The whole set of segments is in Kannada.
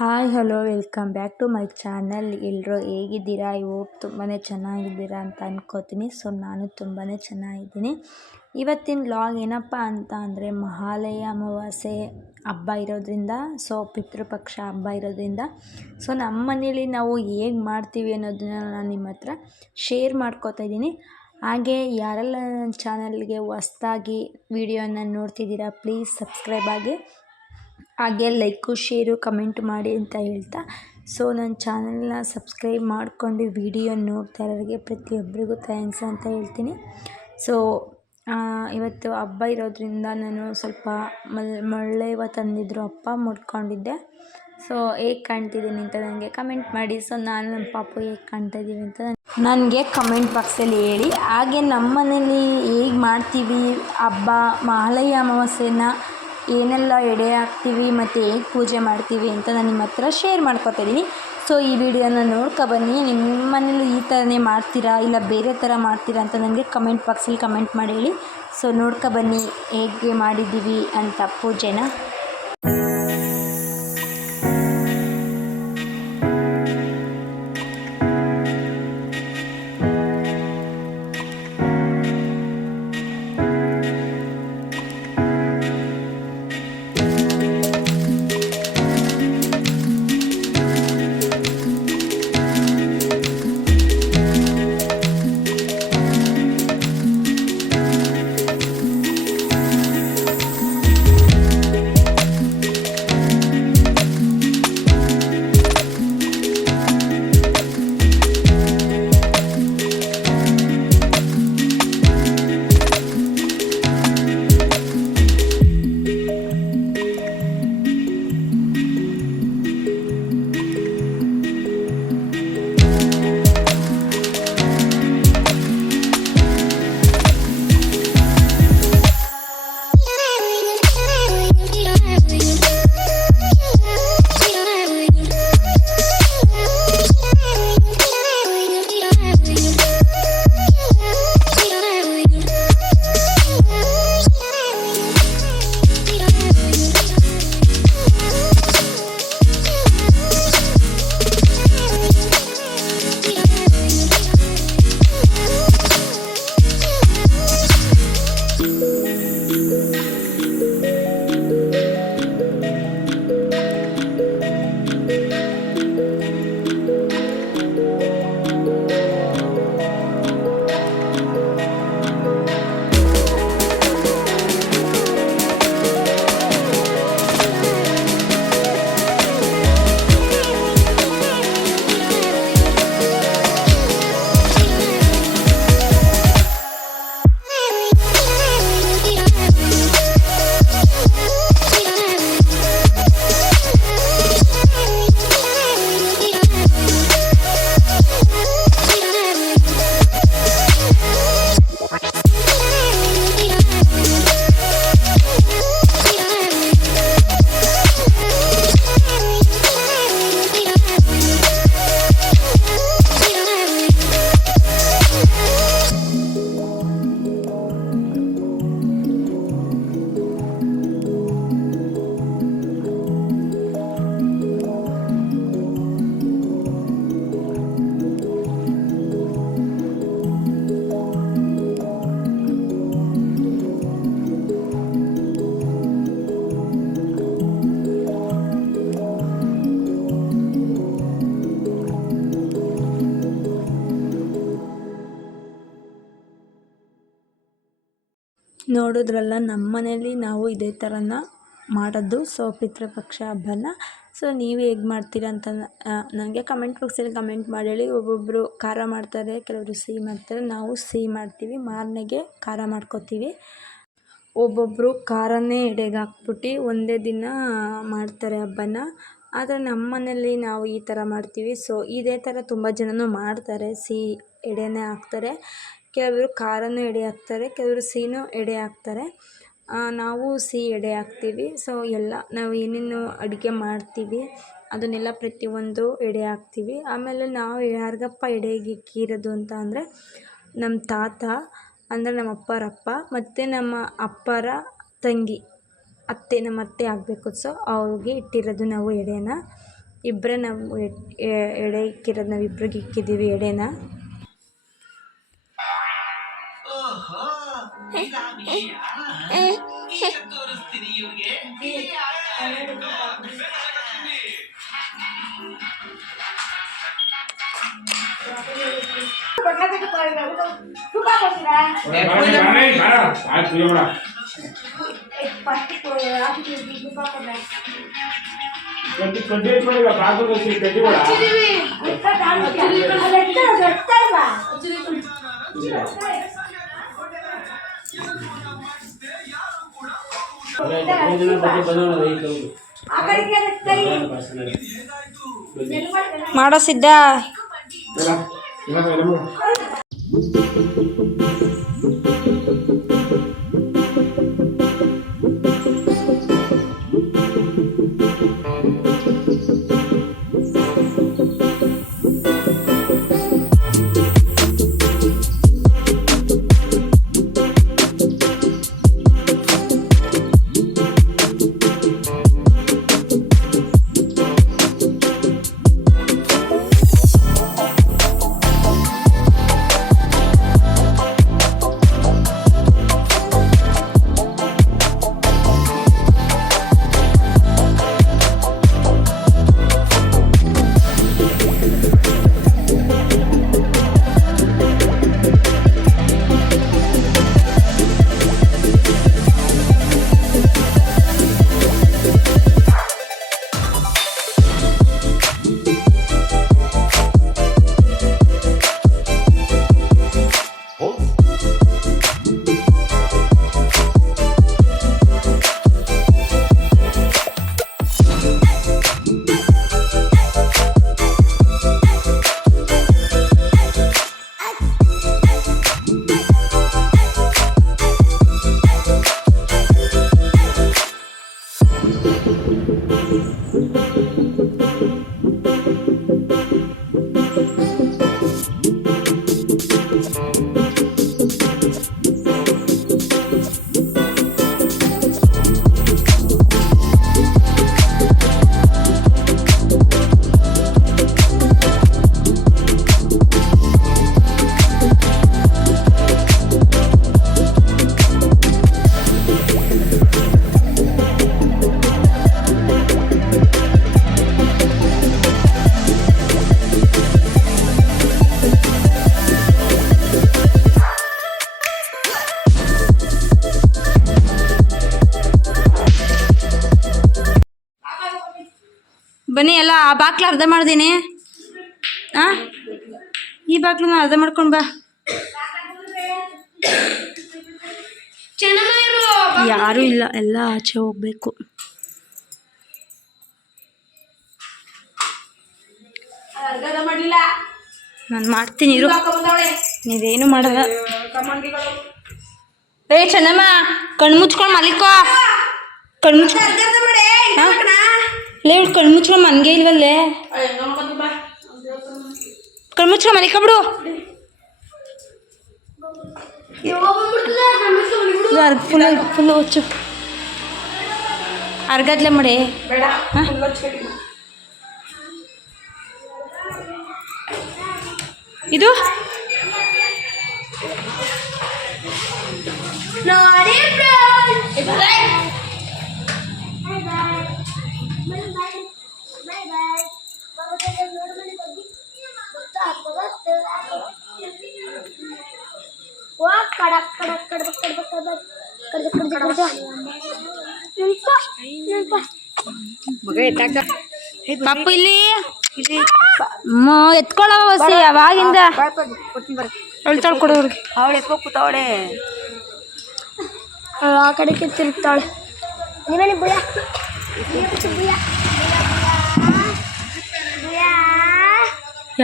Hi hello welcome back to my channel. ಎಲ್ಲರೂ ಹೇಗಿದ್ದೀರಾ? ತುಂಬಾ ಚೆನ್ನಾಗಿದ್ದೀರಾ ಅಂತ ಅನ್ಕೋತೀನಿ. ಸೊ ನಾನು ತುಂಬಾ ಚೆನ್ನಾಗಿದ್ದೀನಿ. ಇವತ್ತಿನ ವ್ಲಾಗ್ ಏನಪ್ಪ ಅಂತ ಅಂದರೆ ಮಹಾಲಯ ಅಮಾವಾಸ್ಯೆ ಹಬ್ಬ ಇರೋದ್ರಿಂದ, ಸೊ ಪಿತೃಪಕ್ಷ ಹಬ್ಬ ಇರೋದ್ರಿಂದ, ಸೊ ನಮ್ಮ ಮನೇಲಿ ನಾವು ಹೇಗೆ ಮಾಡ್ತೀವಿ ಅನ್ನೋದನ್ನ ನಾನು ನಿಮ್ಮ ಹತ್ರ ಶೇರ್ ಮಾಡ್ಕೋತಾ ಇದ್ದೀನಿ. ಹಾಗೆ ಯಾರೆಲ್ಲ ನನ್ನ ಚಾನಲ್ಗೆ ಹೊಸ್ದಾಗಿ ವಿಡಿಯೋನ ನೋಡ್ತಿದ್ದೀರಾ ಪ್ಲೀಸ್ ಸಬ್ಸ್ಕ್ರೈಬ್ ಆಗಿ, ಹಾಗೆ ಲೈಕು ಶೇರು ಕಮೆಂಟ್ ಮಾಡಿ ಅಂತ ಹೇಳ್ತಾ, ಸೊ ನನ್ನ ಚಾನಲ್ನ ಸಬ್ಸ್ಕ್ರೈಬ್ ಮಾಡ್ಕೊಂಡು ವಿಡಿಯೋ ನೋಡ್ತಾ ಇರೋರಿಗೆ ಪ್ರತಿಯೊಬ್ಬರಿಗೂ ಥ್ಯಾಂಕ್ಸ್ ಅಂತ ಹೇಳ್ತೀನಿ. ಸೊ ಇವತ್ತು ಹಬ್ಬ ಇರೋದ್ರಿಂದ ನಾನು ಸ್ವಲ್ಪ ಮಳ್ಳೆವ ತಂದಿದ್ರು, ಅಪ್ಪ ಮುಟ್ಕೊಂಡಿದ್ದೆ. ಸೊ ಹೇಗೆ ಕಾಣ್ತಿದ್ದೀನಿ ಅಂತ ನನಗೆ ಕಮೆಂಟ್ ಮಾಡಿ. ಸೊ ನಾನು ನಮ್ಮ ಪಾಪು ಹೇಗೆ ಕಾಣ್ತಾ ಇದ್ದೀವಿ ಅಂತ ನನಗೆ ಕಮೆಂಟ್ ಬಾಕ್ಸಲ್ಲಿ ಹೇಳಿ. ಹಾಗೆ ನಮ್ಮ ಮನೇಲಿ ಹೇಗೆ ಮಾಡ್ತೀವಿ ಹಬ್ಬ ಮಹಾಲಯ ಅಮಾವಾಸ್ಯೆನ, ಏನೆಲ್ಲ ಎಡೆ ಹಾಕ್ತೀವಿ ಮತ್ತು ಹೇಗೆ ಪೂಜೆ ಮಾಡ್ತೀವಿ ಅಂತ ನಾನು ನಿಮ್ಮ ಹತ್ರ ಶೇರ್ ಮಾಡ್ಕೊತಾ ಇದ್ದೀನಿ. ಸೊ ಈ ವಿಡಿಯೋನ ನೋಡ್ಕೊಬನ್ನಿ. ನಿಮ್ಮ ಮನೇಲಿ ಈ ಥರನೇ ಮಾಡ್ತೀರಾ ಇಲ್ಲ ಬೇರೆ ಥರ ಮಾಡ್ತೀರಾ ಅಂತ ನನಗೆ ಕಮೆಂಟ್ ಬಾಕ್ಸಲ್ಲಿ ಕಮೆಂಟ್ ಮಾಡಿ ಹೇಳಿ. ಸೊ ನೋಡ್ಕೊಬನ್ನಿ ಹೇಗೆ ಮಾಡಿದ್ದೀವಿ ಅಂತ ಪೂಜೆನ. ನೋಡಿದ್ರಲ್ಲ, ನಮ್ಮ ಮನೇಲಿ ನಾವು ಇದೇ ಥರನ ಮಾಡೋದು. ಸೊ ಪಿತೃಪಕ್ಷ ಹಬ್ಬನ. ಸೊ ನೀವು ಹೇಗೆ ಮಾಡ್ತೀರಾ ಅಂತ ನನಗೆ ಕಮೆಂಟ್ ಬಾಕ್ಸಲ್ಲಿ ಕಮೆಂಟ್ ಮಾಡಿ ಹೇಳಿ. ಒಬ್ಬೊಬ್ಬರು ಖಾರ ಮಾಡ್ತಾರೆ, ಕೆಲವರು ಸಿಹಿ ಮಾಡ್ತಾರೆ. ನಾವು ಸಿಹಿ ಮಾಡ್ತೀವಿ, ಮಾರನೆಗೆ ಖಾರ ಮಾಡ್ಕೊತೀವಿ. ಒಬ್ಬೊಬ್ಬರು ಖಾರನೇ ಎಡೆಗೆ ಹಾಕ್ಬಿಟ್ಟು ಒಂದೇ ದಿನ ಮಾಡ್ತಾರೆ ಹಬ್ಬನ. ಆದರೆ ನಮ್ಮ ಮನೇಲಿ ನಾವು ಈ ಥರ ಮಾಡ್ತೀವಿ. ಸೊ ಇದೇ ಥರ ತುಂಬ ಜನನೂ ಮಾಡ್ತಾರೆ, ಸಿಹಿ ಎಡೆನೇ ಹಾಕ್ತಾರೆ. ಕೆಲವರು ಖಾರನೂ ಎಡೆ ಹಾಕ್ತಾರೆ, ಕೆಲವರು ಸಿಹಿನೂ ಎಡೆ ಹಾಕ್ತಾರೆ. ನಾವು ಸಿಹಿ ಎಡೆ ಹಾಕ್ತೀವಿ. ಸೊ ಎಲ್ಲ ನಾವು ಏನೇನು ಅಡುಗೆ ಮಾಡ್ತೀವಿ ಅದನ್ನೆಲ್ಲ ಪ್ರತಿಯೊಂದು ಎಡೆ ಹಾಕ್ತೀವಿ. ಆಮೇಲೆ ನಾವು ಯಾರಿಗಪ್ಪ ಎಡೆಗೆ ಇಕ್ಕಿರೋದು ಅಂತ ಅಂದರೆ ನಮ್ಮ ತಾತ, ಅಂದರೆ ನಮ್ಮ ಅಪ್ಪರ ಅಪ್ಪ ಮತ್ತು ನಮ್ಮ ಅಪ್ಪರ ತಂಗಿ, ನಮ್ಮ ಅತ್ತೆ ಆಗಬೇಕು. ಸೊ ಅವ್ರಿಗೆ ಇಟ್ಟಿರೋದು ನಾವು ಎಡೆನ. ಇಬ್ಬರೇ ನಾವು ಎಡೆ ಇಕ್ಕಿರೋದು, ನಾವು ಇಬ್ರಿಗೆ ಇಕ್ಕಿದ್ದೀವಿ ಎಡೆನ. ಮಾಡೋ ಸಿದ್ಧ. ಬನ್ನಿ ಎಲ್ಲ ಆ ಬಾಕ್ಲು ಅರ್ಧ ಮಾಡ್ದೀನಿ. ಈ ಬಾಕ್ಲು ಅರ್ಧ ಮಾಡ್ಕೊಂಡು ಬಾ. ಯಾರೂ ಇಲ್ಲ, ಎಲ್ಲ ಆಚೆ ಹೋಗ್ಬೇಕು. ನಾನು ಮಾಡ್ತೀನಿ ಇರು, ನೀವೇನು ಮಾಡಲ್ಲ. ಏ ಚೆನ್ನಮ್ಮ, ಕಣ್ಣು ಮುಚ್ಕೊಂಡು ಮಲಿಕೋ. ಕಣ್ಣು ಮುಚ್ಕೊಂಡು ಕಣ್ಣು ಮುಚ್ಕೊಂಡು ಮನ್ಗೆ ಇಲ್ವಲ್ಲೇ. ಕಣ್ಣು ಮುಚ್ಕೊಂಡು ಮಲಿಕೊಬಿಡು. ಫುಲ್ ಹೊಚ್ಚು ಅರ್ಗದ್ಲೆ ಮಾಡಿ. ಇದು ಪಪ್ಪು ಇಲ್ಲಿ ಎತ್ಕೊಳ್ಳೋ ಬಸ್ಸಿ ಅವಾಗಿಂದ ಹೇಳ್ತಾಳೆ ಕೊಡೋರಿಗೆ. ಅವಳು ಎತ್ಕೊ ಕೂತಾವಳೆ, ಆ ಕಡೆಗೆ ತಿರುಗ್ತಾಳೆ.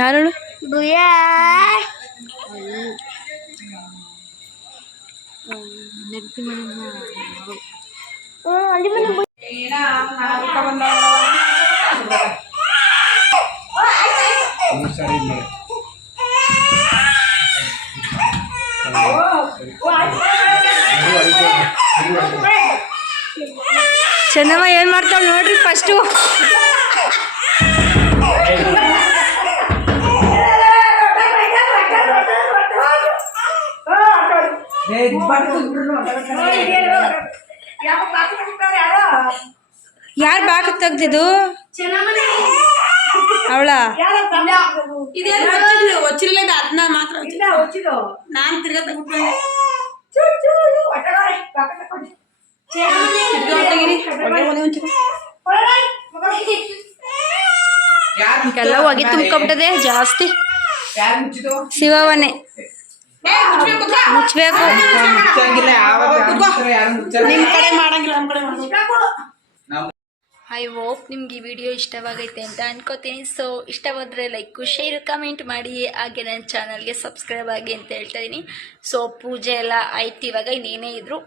ಯಾರು ಬುಯಾ ಚೆನ್ನಮ್ಮ ಏನ್ ಮಾಡ್ತಾಳೆ ನೋಡ್ರಿ ಫಸ್ಟು. ತೆಗ್ದಿದ್ದು ಅವಳ ಅದನ್ನ ಮಾತ್ರ ನಾನು ತಿರ್ಗಾ ಎಲ್ಲ ಹೋಗಿ ತುಂಬ್ಕೊಬಿಟ್ಟದೆ ಜಾಸ್ತಿ ಶಿವವನ್ನೇ ಮುಚ್ಚಬೇಕು ನಿಮ್ಮ ಕಡೆ ಮಾಡಂಗಿಲ್ಲ ನಮ್ಮ ಕಡೆ ಐ ಹೋಪ್ ನಿಮ್ಗೆ ಈ ವಿಡಿಯೋ ಇಷ್ಟವಾಗೈತೆ ಅಂತ ಅನ್ಕೋತೀನಿ. ಸೊ ಇಷ್ಟವಾದರೆ ಲೈಕ್ ಶೇರ್ ಕಮೆಂಟ್ ಮಾಡಿ, ಹಾಗೆ ನನ್ನ ಚಾನಲ್ಗೆ ಸಬ್ಸ್ಕ್ರೈಬ್ ಆಗಿ ಅಂತ ಹೇಳ್ತಾ ಇದ್ದೀನಿ. ಸೊ ಪೂಜೆ ಎಲ್ಲ ಆಯ್ತು, ಇವಾಗ ಇನ್ನೇನೇ ಇದ್ದರೂ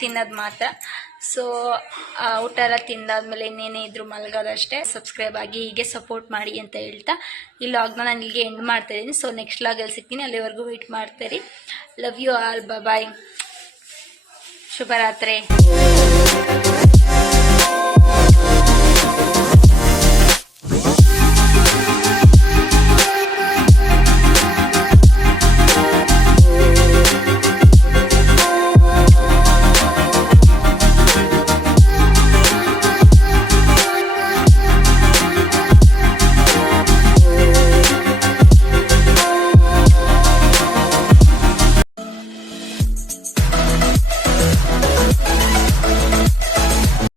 ತಿನ್ನೋದು ಮಾತ್ರ. ಸೊ ಊಟ ಎಲ್ಲ ತಿಂದಾದ್ಮೇಲೆ ಇನ್ನೇನೇ ಇದ್ದರೂ ಮಲಗೋದಷ್ಟೇ. ಸಬ್ಸ್ಕ್ರೈಬ್ ಆಗಿ ಹೀಗೆ ಸಪೋರ್ಟ್ ಮಾಡಿ ಅಂತ ಹೇಳ್ತಾ ಈ ಲಾಗ್ನ ನಾನು ಇಲ್ಲಿಗೆ ಎಂಡ್ ಮಾಡ್ತಾಯಿದ್ದೀನಿ. ಸೊ ನೆಕ್ಸ್ಟ್ ಲಾಗಲ್ಲಿ ಸಿಗ್ತೀನಿ, ಅಲ್ಲಿವರೆಗೂ ವೆಯ್ಟ್ ಮಾಡ್ತೀರಿ. ಲವ್ ಯು ಆಲ್, ಬಾಯ್, ಶುಭರಾತ್ರಿ.